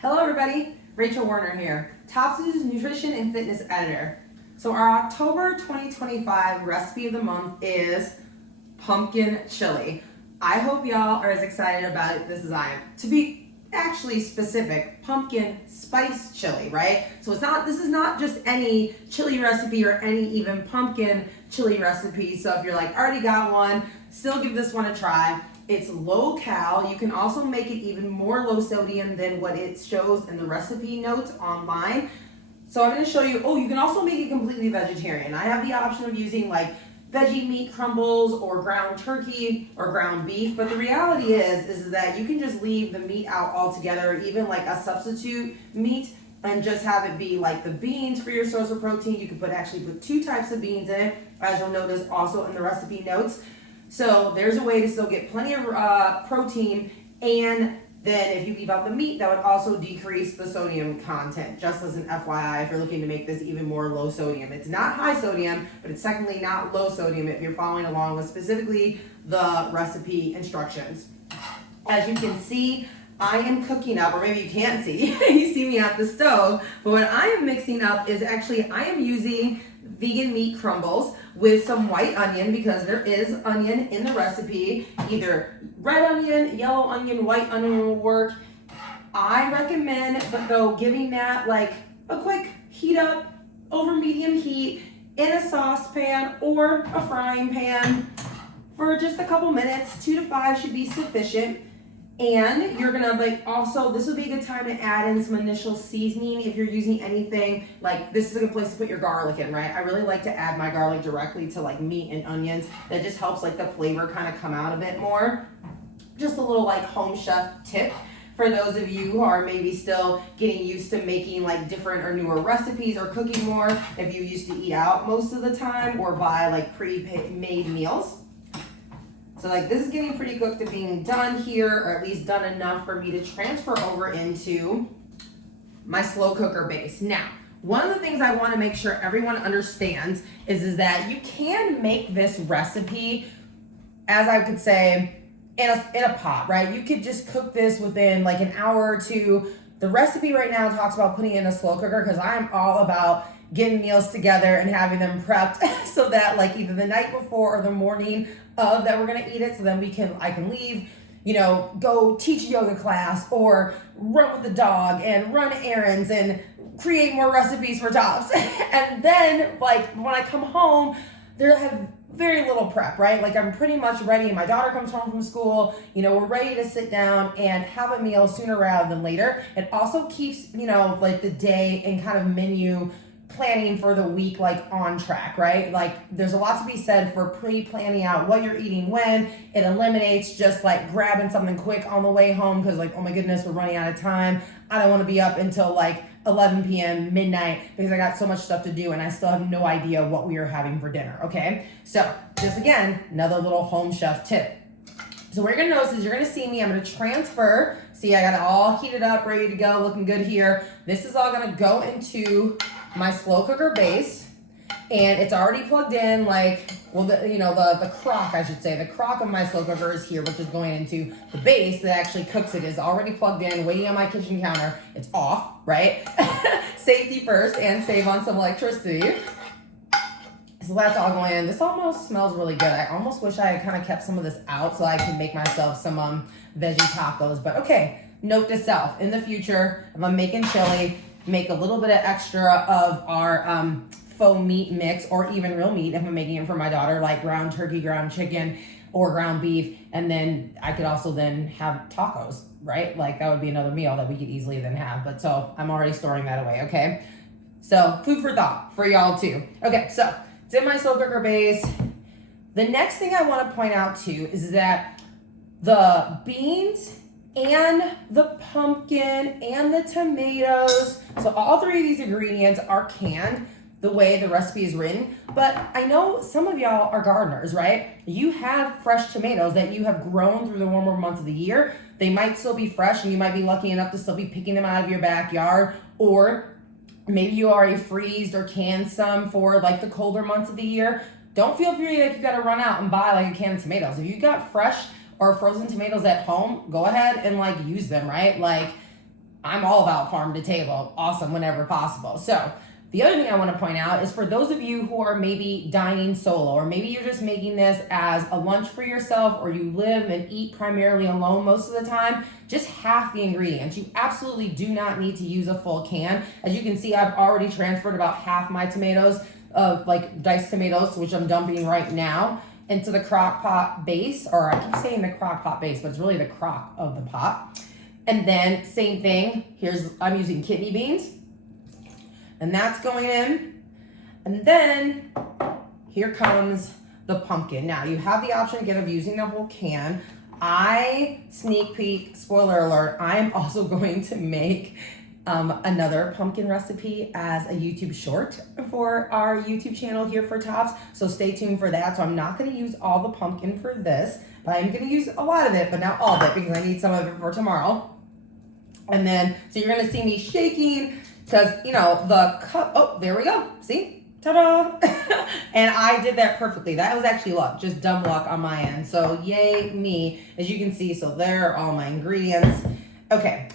Hello everybody, Rachel Warner here, Tops's Nutrition and Fitness Editor. So our October 2025 recipe of the month is pumpkin chili. I hope y'all are as excited about it as I am. To be actually specific, pumpkin spice chili, right? So this is not just any chili recipe or any even pumpkin chili recipe. So if you're like, already got one, still give this one a try. It's low cal. You can also make it even more low sodium than what it shows in the recipe notes online. So I'm going to show you, you can also make it completely vegetarian. I have the option of using like veggie meat crumbles or ground turkey or ground beef, but the reality is that you can just leave the meat out altogether, even like a substitute meat, and just have it be like the beans for your source of protein. You can actually put two types of beans in it, as you'll notice also in the recipe notes. So there's a way to still get plenty of protein, and then if you leave out the meat, that would also decrease the sodium content, just as an FYI if you're looking to make this even more low sodium. It's not high sodium, but it's technically not low sodium if you're following along with specifically the recipe instructions. As you can see, I am cooking up, or maybe you can't see, you see me at the stove, but what I am mixing up is actually I am using vegan meat crumbles with some white onion, because there is onion in the recipe. Either red onion, yellow onion, white onion will work. I recommend giving that like a quick heat up over medium heat in a saucepan or a frying pan for just a couple minutes. 2 to 5 should be sufficient. And you're gonna this would be a good time to add in some initial seasoning if you're using anything. Like, this is a good place to put your garlic in, right? I really like to add my garlic directly to like meat and onions. That just helps like the flavor kind of come out a bit more. Just a little like home chef tip for those of you who are maybe still getting used to making like different or newer recipes or cooking more, if you used to eat out most of the time or buy like pre-made meals. So like this is getting pretty cooked to being done here, or at least done enough for me to transfer over into my slow cooker base. Now, one of the things I want to make sure everyone understands is that you can make this recipe, as I could say, in a pot, right? You could just cook this within like an hour or two. The recipe right now talks about putting it in a slow cooker, because I'm all about getting meals together and having them prepped so that like either the night before or the morning of that we're gonna eat it, so then I can leave, go teach a yoga class or run with the dog and run errands and create more recipes for Tops. And then like when I come home, there have very little prep, right? Like I'm pretty much ready. My daughter comes home from school, we're ready to sit down and have a meal sooner rather than later. It also keeps, like the day and kind of menu planning for the week like on track, right? Like there's a lot to be said for pre-planning out what you're eating when. It eliminates just like grabbing something quick on the way home because like, oh my goodness, we're running out of time. I don't want to be up until like 11 p.m. midnight because I got so much stuff to do and I still have no idea what we are having for dinner, okay? So just again, another little home chef tip. So what you're gonna notice is you're gonna see me, I'm gonna transfer. See, I got it all heated up, ready to go, looking good here. This is all gonna go into my slow cooker base, and it's already plugged in, the crock, I should say. The crock of my slow cooker is here, which is going into the base that actually cooks it, is already plugged in, waiting on my kitchen counter. It's off, right? Safety first, and save on some electricity. So that's all going in. This almost smells really good. I almost wish I had kind of kept some of this out so I could make myself some veggie tacos. But okay, note to self, in the future, if I'm making chili, make a little bit of extra of our faux meat mix, or even real meat if I'm making it for my daughter, like ground turkey, ground chicken, or ground beef. And then I could also then have tacos, right? Like that would be another meal that we could easily then have. But so I'm already storing that away, okay? So food for thought for y'all too. Okay, so it's in my slow cooker base. The next thing I want to point out too is that the beans and the pumpkin and the tomatoes, so all three of these ingredients are canned the way the recipe is written. But I know some of y'all are gardeners, right? You have fresh tomatoes that you have grown through the warmer months of the year. They might still be fresh, and you might be lucky enough to still be picking them out of your backyard, or maybe you already freezed or canned some for like the colder months of the year. Don't feel free like you gotta run out and buy like a can of tomatoes. If you got fresh or frozen tomatoes at home, go ahead and like use them, right? Like I'm all about farm to table. Awesome whenever possible. So the other thing I want to point out is for those of you who are maybe dining solo, or maybe you're just making this as a lunch for yourself, or you live and eat primarily alone most of the time, just half the ingredients. You absolutely do not need to use a full can. As you can see, I've already transferred about half my tomatoes, like diced tomatoes, which I'm dumping right now, into the crock pot base, or I keep saying the crock pot base, but it's really the crock of the pot. And then same thing, I'm using kidney beans, and that's going in. And then here comes the pumpkin. Now you have the option again of using the whole can. Sneak peek, spoiler alert, I'm also going to make another pumpkin recipe as a YouTube short for our YouTube channel here for Tops. So stay tuned for that. So I'm not going to use all the pumpkin for this, but I'm going to use a lot of it, but not all of it because I need some of it for tomorrow. And then, so you're going to see me shaking because, the cup, oh, there we go. See? Ta-da! And I did that perfectly. That was actually luck, just dumb luck on my end. So yay me, as you can see. So there are all my ingredients. Okay,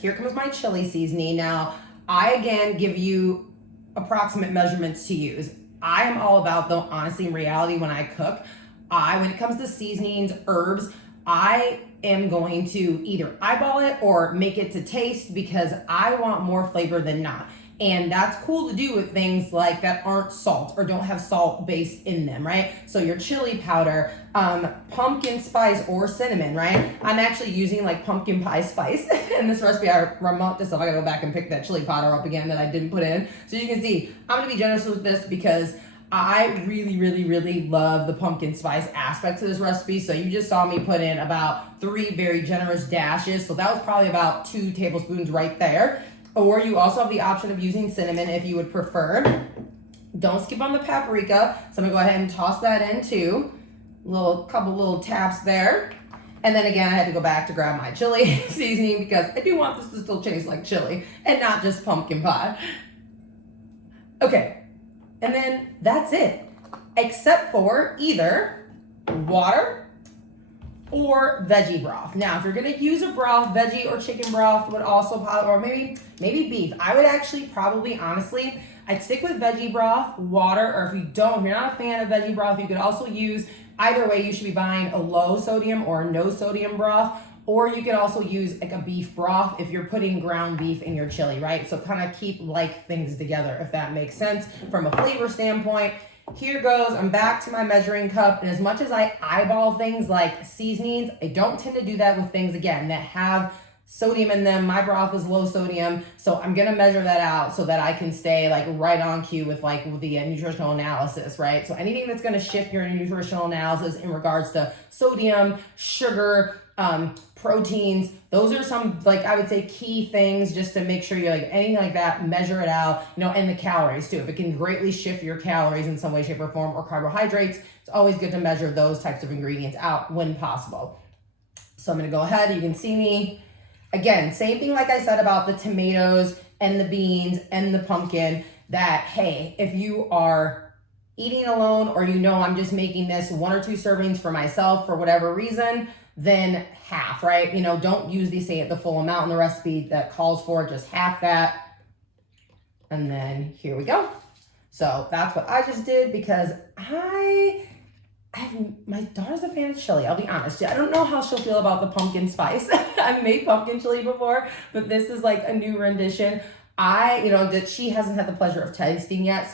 here comes my chili seasoning. Now, I again give you approximate measurements to use. I am all about, though, honestly, in reality, when I cook, when it comes to seasonings, herbs, I am going to either eyeball it or make it to taste because I want more flavor than not. And that's cool to do with things like that aren't salt or don't have salt base in them, right? So your chili powder, pumpkin spice or cinnamon, right? I'm actually using like pumpkin pie spice in this recipe. I remote this up. I gotta go back and pick that chili powder up again that I didn't put in. So you can see, I'm gonna be generous with this because I really, really, really love the pumpkin spice aspect to this recipe. So you just saw me put in about 3 very generous dashes. So that was probably about 2 tablespoons right there. Or you also have the option of using cinnamon if you would prefer. Don't skip on the paprika. So I'm gonna go ahead and toss that in too. Couple little taps there. And then again, I had to go back to grab my chili seasoning because I do want this to still taste like chili and not just pumpkin pie. Okay. And then that's it, except for either water or veggie broth. Now, if you're gonna use a broth, veggie or chicken broth would also, or maybe beef. I would actually probably, honestly, I'd stick with veggie broth, water, or if you're not a fan of veggie broth, you could also use, either way, you should be buying a low sodium or no sodium broth. Or you could also use like a beef broth if you're putting ground beef in your chili, right? So kind of keep like things together, if that makes sense from a flavor standpoint. Here goes, I'm back to my measuring cup. And as much as I eyeball things like seasonings, I don't tend to do that with things, again, that have sodium in them. My broth is low sodium. So I'm going to measure that out so that I can stay like right on cue with like the nutritional analysis, right? So anything that's going to shift your nutritional analysis in regards to sodium, sugar, proteins, those are some, like, I would say key things just to make sure you're like anything like that, measure it out, and the calories too. If it can greatly shift your calories in some way, shape or form, or carbohydrates, it's always good to measure those types of ingredients out when possible. So I'm going to go ahead. You can see me again, same thing like I said about the tomatoes and the beans and the pumpkin, that, hey, if you are eating alone or I'm just making this 1 or 2 servings for myself for whatever reason, then half, right? Don't use the full amount in the recipe that calls for just half that. And then here we go. So that's what I just did because my daughter's a fan of chili. I'll be honest. I don't know how she'll feel about the pumpkin spice. I've made pumpkin chili before, but this is like a new rendition. That she hasn't had the pleasure of tasting yet.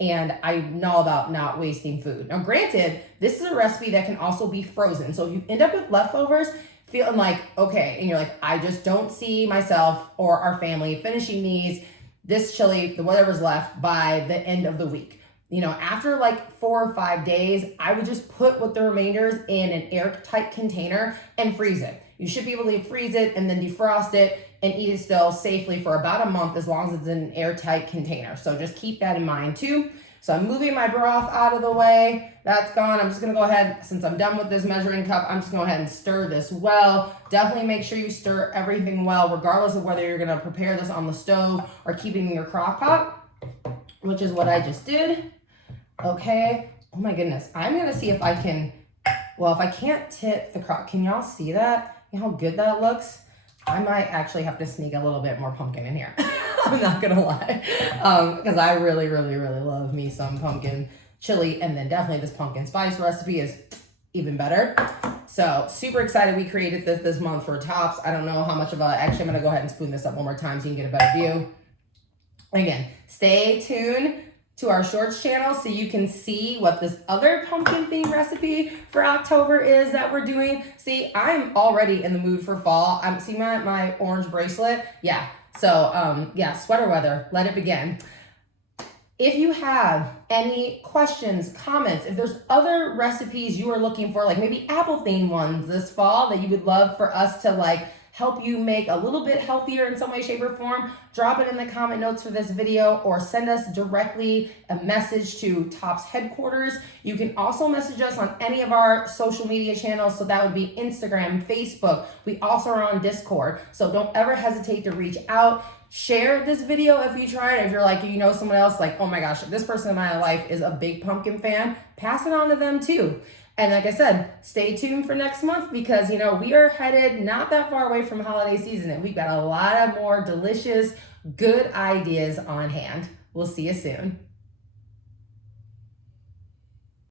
And I know about not wasting food. Now, granted, this is a recipe that can also be frozen. So if you end up with leftovers, feeling like, okay, and you're like, I just don't see myself or our family finishing this chili, whatever's left by the end of the week. After like 4 or 5 days, I would just put what the remainders in an airtight container and freeze it. You should be able to freeze it and then defrost it and eat it still safely for about a month as long as it's in an airtight container. So just keep that in mind too. So I'm moving my broth out of the way. That's gone. I'm just gonna go ahead, since I'm done with this measuring cup, I'm just gonna go ahead and stir this well. Definitely make sure you stir everything well, regardless of whether you're gonna prepare this on the stove or keep it in your crock pot, which is what I just did. Okay, oh my goodness. I'm gonna see if I can, if I can't tip the crock, can y'all see that? You know how good that looks? I might actually have to sneak a little bit more pumpkin in here. I'm not gonna lie, because I really, really, really love me some pumpkin chili, and then definitely this pumpkin spice recipe is even better. So super excited we created this month for Tops. I don't know how much of actually I'm gonna go ahead and spoon this up one more time so you can get a better view. Again, stay tuned to our shorts channel so you can see what this other pumpkin themed recipe for October is that we're doing. See, I'm already in the mood for fall. I'm seeing my orange bracelet. Yeah. So yeah, sweater weather, let it begin. If you have any questions, comments, if there's other recipes you are looking for, like maybe apple themed ones this fall that you would love for us to like help you make a little bit healthier in some way, shape, or form, drop it in the comment notes for this video or send us directly a message to Tops headquarters. You can also message us on any of our social media channels. So that would be Instagram, Facebook. We also are on Discord. So don't ever hesitate to reach out. Share this video if you tried. If you're like, you know, someone else like, oh my gosh, this person in my life is a big pumpkin fan, pass it on to them too. And like I said, stay tuned for next month because, you know, we are headed not that far away from holiday season and we've got a lot of more delicious, good ideas on hand. We'll see you soon.